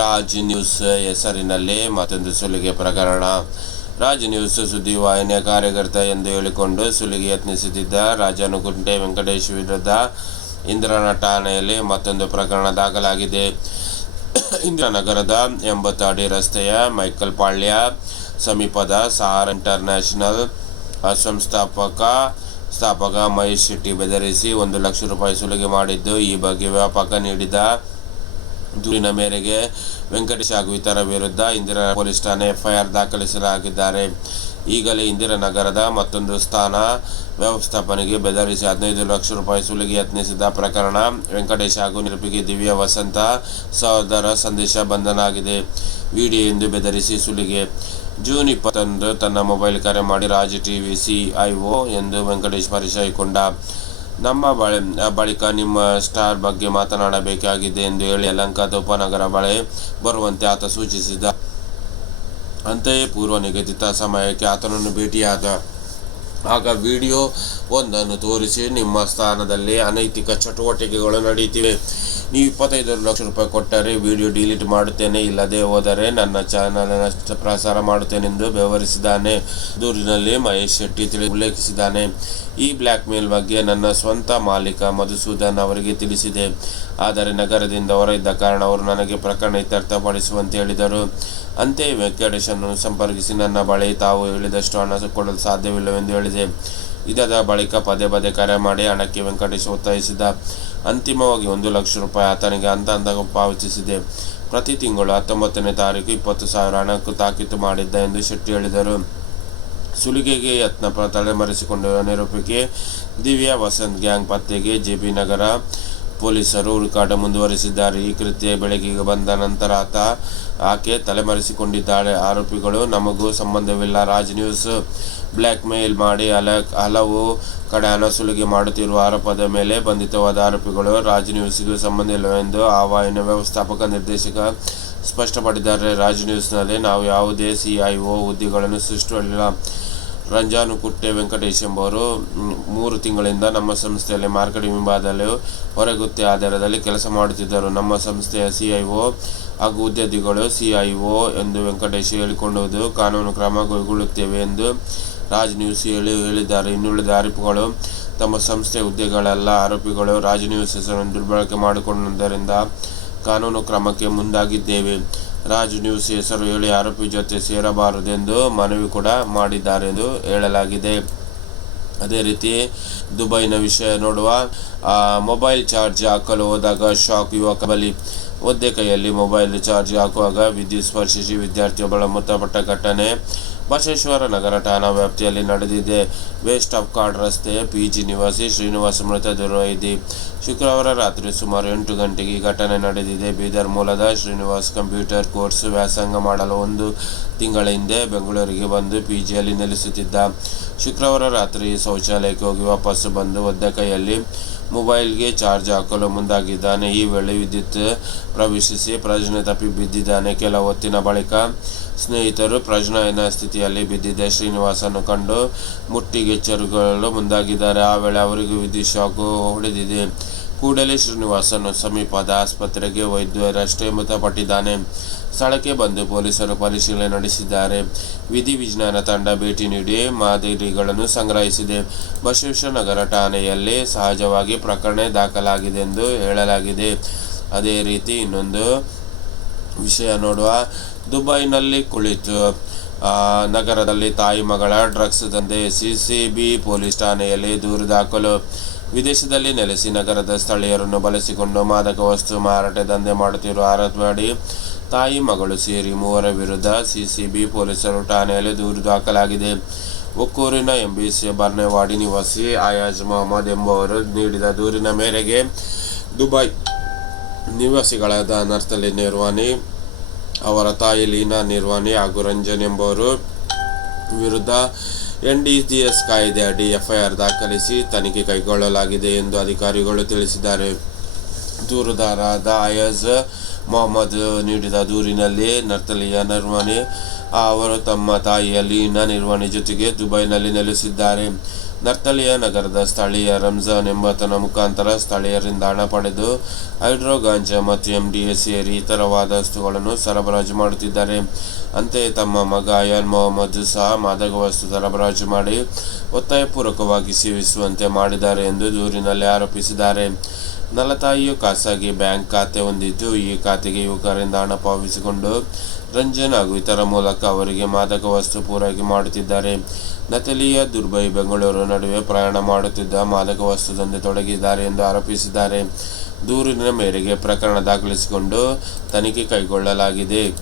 Raj news ಹೆಸರಿನಲ್ಲಿ ಮತ್ತೊಂದು ಸುಲಿಗೆ ಪ್ರಕರಣ. ರಾಜ್ ನ್ಯೂಸ್ ಸುದ್ದಿವಾಹಿನಿಯ ಕಾರ್ಯಕರ್ತ ಎಂದು ಹೇಳಿಕೊಂಡು ಸುಲಿಗೆ ಯತ್ನಿಸುತ್ತಿದ್ದ ರಾಜನುಕುಂಟೆ ವೆಂಕಟೇಶ್ ವಿರುದ್ಧ ಇಂದಿರಾನ ಠಾಣೆಯಲ್ಲಿ ಮತ್ತೊಂದು ಪ್ರಕರಣ ದಾಖಲಾಗಿದೆ. ಇಂದಿರಾನಗರದ ಎಂಬತ್ತು ಅಡಿ ರಸ್ತೆಯ ಮೈಕಲ್ ಪಾಳ್ಯ ಸಮೀಪದ ಸಹಾರ ಇಂಟರ್ನ್ಯಾಷನಲ್ ಸಂಸ್ಥಾಪಕ ಸ್ಥಾಪಕ ಮಹೇಶ್ ಶೆಟ್ಟಿ ಬೆದರಿಸಿ ಒಂದು ಲಕ್ಷ ರೂಪಾಯಿ ಸುಲಿಗೆ ಮಾಡಿದ್ದು ಈ ಬಗ್ಗೆ ವ್ಯಾಪಕ ನೀಡಿದ ದೂರಿನ ಮೇರೆಗೆ ವೆಂಕಟೇಶ್ ಹಾಗೂ ಇತರ ವಿರುದ್ಧ ಇಂದಿರಾ ಪೊಲೀಸ್ ಠಾಣೆ ಎಫ್ಐಆರ್ ದಾಖಲಿಸಲಾಗಿದ್ದಾರೆ. ಈಗಲೇ ಇಂದಿರಾನಗರದ ಮತ್ತೊಂದು ಸ್ಥಾನ ವ್ಯವಸ್ಥಾಪನೆಗೆ ಬೆದರಿಸಿ ಹದಿನೈದು ಲಕ್ಷ ರೂಪಾಯಿ ಸುಲಿಗೆ ಯತ್ನಿಸಿದ ಪ್ರಕರಣ ವೆಂಕಟೇಶ್ ಹಾಗೂ ನಿರೂಪಿಗೆ ದಿವ್ಯ ವಸಂತ ಸಹೋದರ ಸಂದೇಶ ಬಂಧನಾಗಿದೆ. ವಿಡಿಯೋ ಎಂದು ಬೆದರಿಸಿ ಸುಲಿಗೆ. ಜೂನ್ ಇಪ್ಪತ್ತೊಂದು ತನ್ನ ಮೊಬೈಲ್ ಕರೆ ಮಾಡಿ ರಾಜ್ ಟಿವಿ ಸಿಐಒ ಎಂದು ವೆಂಕಟೇಶ್ ಪರಿಚಯಿಕೊಂಡ. ನಮ್ಮ ಬಳಿ ಬಳಿಕ ನಿಮ್ಮ ಸ್ಟಾರ್ ಬಗ್ಗೆ ಮಾತನಾಡಬೇಕಾಗಿದೆ ಎಂದು ಹೇಳಿ ಅಲಂಕಾದ ಉಪನಗರ ಬಳಿ ಬರುವಂತೆ ಆತ ಸೂಚಿಸಿದ. ಅಂತೆಯೇ ಪೂರ್ವ ನಿಗದಿತ ಸಮಯಕ್ಕೆ ಆತನನ್ನು ಭೇಟಿಯಾದ. ಆಗ ವಿಡಿಯೋ ಒಂದನ್ನು ತೋರಿಸಿ ನಿಮ್ಮ ಸ್ಥಾನದಲ್ಲಿ ಅನೈತಿಕ ಚಟುವಟಿಕೆಗಳು ನಡೆಯುತ್ತಿವೆ. ನೀವು ಇಪ್ಪತ್ತೈದು ಲಕ್ಷ ರೂಪಾಯಿ ಕೊಟ್ಟರೆ ವಿಡಿಯೋ ಡಿಲೀಟ್ ಮಾಡುತ್ತೇನೆ, ಇಲ್ಲದೆ ಹೋದರೆ ನನ್ನ ಚಾನಲ್ ಪ್ರಸಾರ ಮಾಡುತ್ತೇನೆಂದು ಬೆವರಿಸಿದ್ದಾನೆ. ದೂರಿನಲ್ಲಿ ಮಹೇಶ್ ಶೆಟ್ಟಿ ತಿಳಿ ಉಲ್ಲೇಖಿಸಿದ್ದಾನೆ. ಈ ಬ್ಲ್ಯಾಕ್ ಮೇಲ್ ಬಗ್ಗೆ ನನ್ನ ಸ್ವಂತ ಮಾಲೀಕ ಮಧುಸೂದನ್ ಅವರಿಗೆ ತಿಳಿಸಿದೆ. ಆದರೆ ನಗರದಿಂದ ಹೊರಗಿದ್ದ ಕಾರಣ ಅವರು ನನಗೆ ಪ್ರಕರಣ ಇತ್ಯರ್ಥಪಡಿಸುವಂತೆ ಹೇಳಿದರು. ಅಂತೆಯೇ ವೆಂಕಟೇಶನ್ನು ಸಂಪರ್ಕಿಸಿ ನನ್ನ ಬಳಿ ತಾವು ಹೇಳಿದಷ್ಟು ಹಣ ಕೊಡಲು ಸಾಧ್ಯವಿಲ್ಲವೆಂದು ಹೇಳಿದೆ. ಇದಾದ ಬಳಿಕ ಪದೇ ಪದೇ ಕರೆ ಮಾಡಿ ಹಣಕ್ಕೆ ವೆಂಕಟೇಶ್ ಒತ್ತಾಯಿಸಿದ. ಅಂತಿಮವಾಗಿ ಒಂದು ಲಕ್ಷ ರೂಪಾಯಿ ಆತನಿಗೆ ಹಂತ ಪಾವತಿಸಿದೆ. ಪ್ರತಿ ತಿಂಗಳು ಹತ್ತೊಂಬತ್ತನೇ ತಾರೀಕು ಇಪ್ಪತ್ತು ಸಾವಿರ ಹಣಕ್ಕೂ ತಾಕೀತು ಮಾಡಿದ್ದ ಎಂದು ಶೆಟ್ಟಿ ಹೇಳಿದರು. ಸುಲಿಗೆಗೆ ಯತ್ನ ತಲೆಮರೆಸಿಕೊಂಡಿರುವ ನಿರೂಪಿಕೆ ದಿವ್ಯಾ ವಸಂತ್ ಗ್ಯಾಂಗ್ ಪತ್ತೆಗೆ ಜೆಬಿ ನಗರ ಪೊಲೀಸರು ಹುಡುಕಾಟ ಮುಂದುವರಿಸಿದ್ದಾರೆ. ಈ ಕೃತ್ಯ ಬೆಳಕಿಗೆ ಬಂದ ನಂತರ ಆತ, ಆಕೆ ತಲೆಮರೆಸಿಕೊಂಡಿದ್ದಾಳೆ. ಆರೋಪಿಗಳು, ನಮಗೂ ಸಂಬಂಧವಿಲ್ಲ. ರಾಜ್ ನ್ಯೂಸ್ ಬ್ಲ್ಯಾಕ್ ಮೇಲ್ ಮಾಡಿ ಹಲ, ಹಲವು ಕಡೆ ಹಣ ಮಾಡುತ್ತಿರುವ ಆರೋಪದ ಮೇಲೆ ಬಂಧಿತವಾದ ಆರೋಪಿಗಳು ರಾಜ್ ನ್ಯೂಸ್ಗೂ ಸಂಬಂಧವಿಲ್ಲವೆಂದು ಆ ವಾಹಿನಿಯ ವ್ಯವಸ್ಥಾಪಕ ನಿರ್ದೇಶಕ ಸ್ಪಷ್ಟಪಡಿದ್ದಾರೆ. ರಾಜ್ ನ್ಯೂಸ್ನಲ್ಲಿ ನಾವು ಯಾವುದೇ ಸಿಐಒ ಹುದ್ದೆಗಳನ್ನು ಸೃಷ್ಟಿಸಿಲ್ಲ ರಂಜಾನು ಕುಟ್ಟೆ ವೆಂಕಟೇಶ್ ಎಂಬುವರು ಮೂರು ತಿಂಗಳಿಂದ ನಮ್ಮ ಸಂಸ್ಥೆಯಲ್ಲಿ ಮಾರ್ಕೆಟಿಂಗ್ ವಿಭಾಗದಲ್ಲಿ ಹೊರಗುತ್ತೆ ಆಧಾರದಲ್ಲಿ ಕೆಲಸ ಮಾಡುತ್ತಿದ್ದರು. ನಮ್ಮ ಸಂಸ್ಥೆಯ ಸಿಐಒ ಹಾಗೂ ಉದ್ಯೋಗಿಗಳು ಸಿಐಒ ಎಂದು ವೆಂಕಟೇಶ್ ಹೇಳಿಕೊಂಡುವುದು ಕಾನೂನು ಕ್ರಮ ಕೈಗೊಳ್ಳುತ್ತೇವೆ ಎಂದು ರಾಜ್ ನ್ಯೂಸ್ ಹೇಳಿ, ಹೇಳಿದ್ದಾರೆ. ಇನ್ನುಳಿದ ಆರೋಪಿಗಳು ತಮ್ಮ ಸಂಸ್ಥೆಯ ಹುದ್ದೆಗಳೆಲ್ಲ. ಆರೋಪಿಗಳು ರಾಜ್ ನ್ಯೂಸ್ ಹೆಸರನ್ನು ದುರ್ಬಳಕೆ ಮಾಡಿಕೊಂಡಿದ್ದರಿಂದ ಕಾನೂನು ಕ್ರಮಕ್ಕೆ ಮುಂದಾಗಿದ್ದೇವೆ. ರಾಜ್ ನ್ಯೂಸ್ ಹೆಸರು ಹೇಳಿ ಆರೋಪಿ ಜೊತೆ ಸೇರಬಾರದೆಂದು ಮನವಿ ಕೂಡ ಮಾಡಿದ್ದಾರೆ ಎಂದು ಹೇಳಲಾಗಿದೆ. ಅದೇ ರೀತಿ ದುಬೈನ ವಿಷಯ ನೋಡುವ ಮೊಬೈಲ್ ಚಾರ್ಜ್ ಹಾಕಲು ಹೋದಾಗ ಶಾಕ್ ಯುವಕ ಬಲಿ. ಒದ್ದೆ ಕೈಯಲ್ಲಿ ಮೊಬೈಲ್ ಚಾರ್ಜ್ ಹಾಕುವಾಗ ವಿದ್ಯುತ್ ಸ್ಪರ್ಶಿಸಿ ವಿದ್ಯಾರ್ಥಿಯೊಬ್ಬಳ ಮೃತಪಟ್ಟ ಘಟನೆ ಬಸವೇಶ್ವರ ನಗರ ಠಾಣಾ ವ್ಯಾಪ್ತಿಯಲ್ಲಿ ನಡೆದಿದೆ. ವೇಸ್ಟ್ ಆಫ್ ಕಾರ್ಡ್ ರಸ್ತೆಯ ಪಿಜಿ ನಿವಾಸಿ ಶ್ರೀನಿವಾಸ್ ಮೃತ ದುರ್ವೈದಿ. ಶುಕ್ರವಾರ ರಾತ್ರಿ ಸುಮಾರು ಎಂಟು ಗಂಟೆಗೆ ಈ ಘಟನೆ ನಡೆದಿದೆ. ಬೀದರ್ ಮೂಲದ ಶ್ರೀನಿವಾಸ್ ಕಂಪ್ಯೂಟರ್ ಕೋರ್ಸ್ ವ್ಯಾಸಂಗ ಮಾಡಲು ಒಂದು ತಿಂಗಳ ಹಿಂದೆ ಬೆಂಗಳೂರಿಗೆ ಬಂದು ಪಿಜಿಯಲ್ಲಿ ನೆಲೆಸುತ್ತಿದ್ದ. ಶುಕ್ರವಾರ ರಾತ್ರಿ ಶೌಚಾಲಯಕ್ಕೆ ಹೋಗಿ ವಾಪಸ್ಸು ಬಂದು ಒದ್ದ ಕೈಯಲ್ಲಿ ಮೊಬೈಲ್ಗೆ ಚಾರ್ಜ್ ಹಾಕಲು ಮುಂದಾಗಿದ್ದಾನೆ. ಈ ವೇಳೆ ವಿದ್ಯುತ್ ಪ್ರವೇಶಿಸಿ ಪ್ರಜ್ಞೆ ತಪ್ಪಿ ಬಿದ್ದಿದ್ದಾನೆ. ಕೆಲ ಹೊತ್ತಿನ ಬಳಿಕ ಸ್ನೇಹಿತರು ಪ್ರಜ್ಞಾಹೀನ ಸ್ಥಿತಿಯಲ್ಲಿ ಬಿದ್ದಿದ್ದ ಶ್ರೀನಿವಾಸನ್ನು ಕಂಡು ಮುಟ್ಟಿಗೆಚ್ಚರುಗಳು ಮುಂದಾಗಿದ್ದಾರೆ. ಆ ವೇಳೆ ಅವರಿಗೂ ವಿದ್ಯುತ್ ಶಾಕು ಹೊಡೆದಿದೆ. ಕೂಡಲೇ ಶ್ರೀನಿವಾಸನ್ನು ಸಮೀಪದ ಆಸ್ಪತ್ರೆಗೆ ವೈದ್ಯರಷ್ಟೇ ಮೃತಪಟ್ಟಿದ್ದಾನೆ. ಸ್ಥಳಕ್ಕೆ ಬಂದು ಪೊಲೀಸರು ಪರಿಶೀಲನೆ ನಡೆಸಿದ್ದಾರೆ. ವಿಧಿ ವಿಜ್ಞಾನ ತಂಡ ಭೇಟಿ ನೀಡಿ ಮಾದರಿಗಳನ್ನು ಸಂಗ್ರಹಿಸಿದೆ. ಬಸವೇಶ್ವರ ನಗರ ಠಾಣೆಯಲ್ಲಿ ಸಹಜವಾಗಿ ಪ್ರಕರಣ ದಾಖಲಾಗಿದೆ ಎಂದು ಹೇಳಲಾಗಿದೆ. ಅದೇ ರೀತಿ ಇನ್ನೊಂದು ವಿಷಯ ನೋಡುವ ದುಬೈನಲ್ಲಿ ಕುಳಿತು ನಗರದಲ್ಲಿ ತಾಯಿ ಮಗಳ ಡ್ರಗ್ಸ್ ದಂಧೆ, ಸಿಸಿಬಿ ಪೊಲೀಸ್ ಠಾಣೆಯಲ್ಲಿ ದೂರು ದಾಖಲು. ವಿದೇಶದಲ್ಲಿ ನೆಲೆಸಿ ನಗರದ ಸ್ಥಳೀಯರನ್ನು ಬಳಸಿಕೊಂಡು ಮಾದಕ ವಸ್ತು ಮಾರಾಟ ದಂಧೆ ಮಾಡುತ್ತಿರುವ ಆರೋಪ ಮಾಡಿ ತಾಯಿ ಮಗಳು ಸೇರಿ ಮೂವರ ವಿರುದ್ಧ ಸಿಸಿಬಿ ಪೊಲೀಸರು ಠಾಣೆಯಲ್ಲಿ ದೂರು ದಾಖಲಾಗಿದೆ. ಒಕ್ಕೂರಿನ ಎಂಬಿಸಿ ಬರ್ನೆವಾಡಿ ನಿವಾಸಿ ಆಯಾಜ್ ಮೊಹಮ್ಮದ್ ಎಂಬುವರು ನೀಡಿದ ದೂರಿನ ಮೇರೆಗೆ ದುಬೈ ನಿವಾಸಿಗಳಾದ ನರ್ತಲಿ ನಿರ್ವಾಣಿ, ಅವರ ತಾಯಿ ಲೀನಾ ನಿರ್ವಾಣಿ ಹಾಗೂ ರಂಜನ್ ಎಂಬುವರು ವಿರುದ್ಧ ಎನ್ ಡಿ ಟಿ ಎಸ್ ಕಾಯ್ದೆ ಅಡಿ ಎಫ್ಐಆರ್ ದಾಖಲಿಸಿ ತನಿಖೆ ಕೈಗೊಳ್ಳಲಾಗಿದೆ ಎಂದು ಅಧಿಕಾರಿಗಳು ತಿಳಿಸಿದ್ದಾರೆ. ದೂರುದಾರರಾದ ಅಯಜ್ ಮೊಹಮ್ಮದ್ ನೀಡಿದ ದೂರಿನಲ್ಲಿ ನರ್ತಲಿಯ ನಿರ್ವಹಣೆ ಅವರು ತಮ್ಮ ತಾಯಿಯ ಲೀನಾ ನಿರ್ವಹಣೆ ಜೊತೆಗೆ ದುಬೈನಲ್ಲಿ ನೆಲೆಸಿದ್ದಾರೆ. ನರ್ತಳಿಯ ನಗರದ ಸ್ಥಳೀಯ ರಂಜಾನ್ ಎಂಬಾತನ ಮುಖಾಂತರ ಸ್ಥಳೀಯರಿಂದ ಹಣ ಪಡೆದು ಹೈಡ್ರೋ ಗಾಂಜಾ ಮತ್ತು ಎಂಡಿಎ ಸೇರಿ ಇತರವಾದ ವಸ್ತುಗಳನ್ನು ಸರಬರಾಜು ಮಾಡುತ್ತಿದ್ದಾರೆ. ಅಂತೆಯೇ ತಮ್ಮ ಮಗ ಅಯಾನ್ ಮೊಹಮ್ಮದ್ ಸಹ ಮಾದಕ ವಸ್ತು ಸರಬರಾಜು ಮಾಡಿ ಒತ್ತಾಯಪೂರ್ವಕವಾಗಿ ಸೇವಿಸುವಂತೆ ಮಾಡಿದ್ದಾರೆ ಎಂದು ದೂರಿನಲ್ಲಿ ಆರೋಪಿಸಿದ್ದಾರೆ. ನಲತಾಯಿಯು ಖಾಸಗಿ ಬ್ಯಾಂಕ್ ಖಾತೆ ಹೊಂದಿದ್ದು, ಈ ಖಾತೆಗೆ ಯುವಕರಿಂದ ಹಣ ಪಾವತಿಸಿಕೊಂಡು ರಂಜನ್ ಹಾಗೂ ಇತರ ಮೂಲಕ ಅವರಿಗೆ ಮಾದಕ ವಸ್ತು ಪೂರೈಕೆ ಮಾಡುತ್ತಿದ್ದಾರೆ. ನತಲಿಯ ದುರ್ಬೈ ಬೆಂಗಳೂರು ನಡುವೆ ಪ್ರಯಾಣ ಮಾಡುತ್ತಿದ್ದ ಮಾದಕ ವಸ್ತು ದಂಧೆ ತೊಡಗಿದ್ದಾರೆ ಎಂದು ಆರೋಪಿಸಿದ್ದಾರೆ. ದೂರಿನ ಮೇರೆಗೆ ಪ್ರಕರಣ ದಾಖಲಿಸಿಕೊಂಡು ತನಿಖೆ ಕೈಗೊಳ್ಳಲಾಗಿದೆ.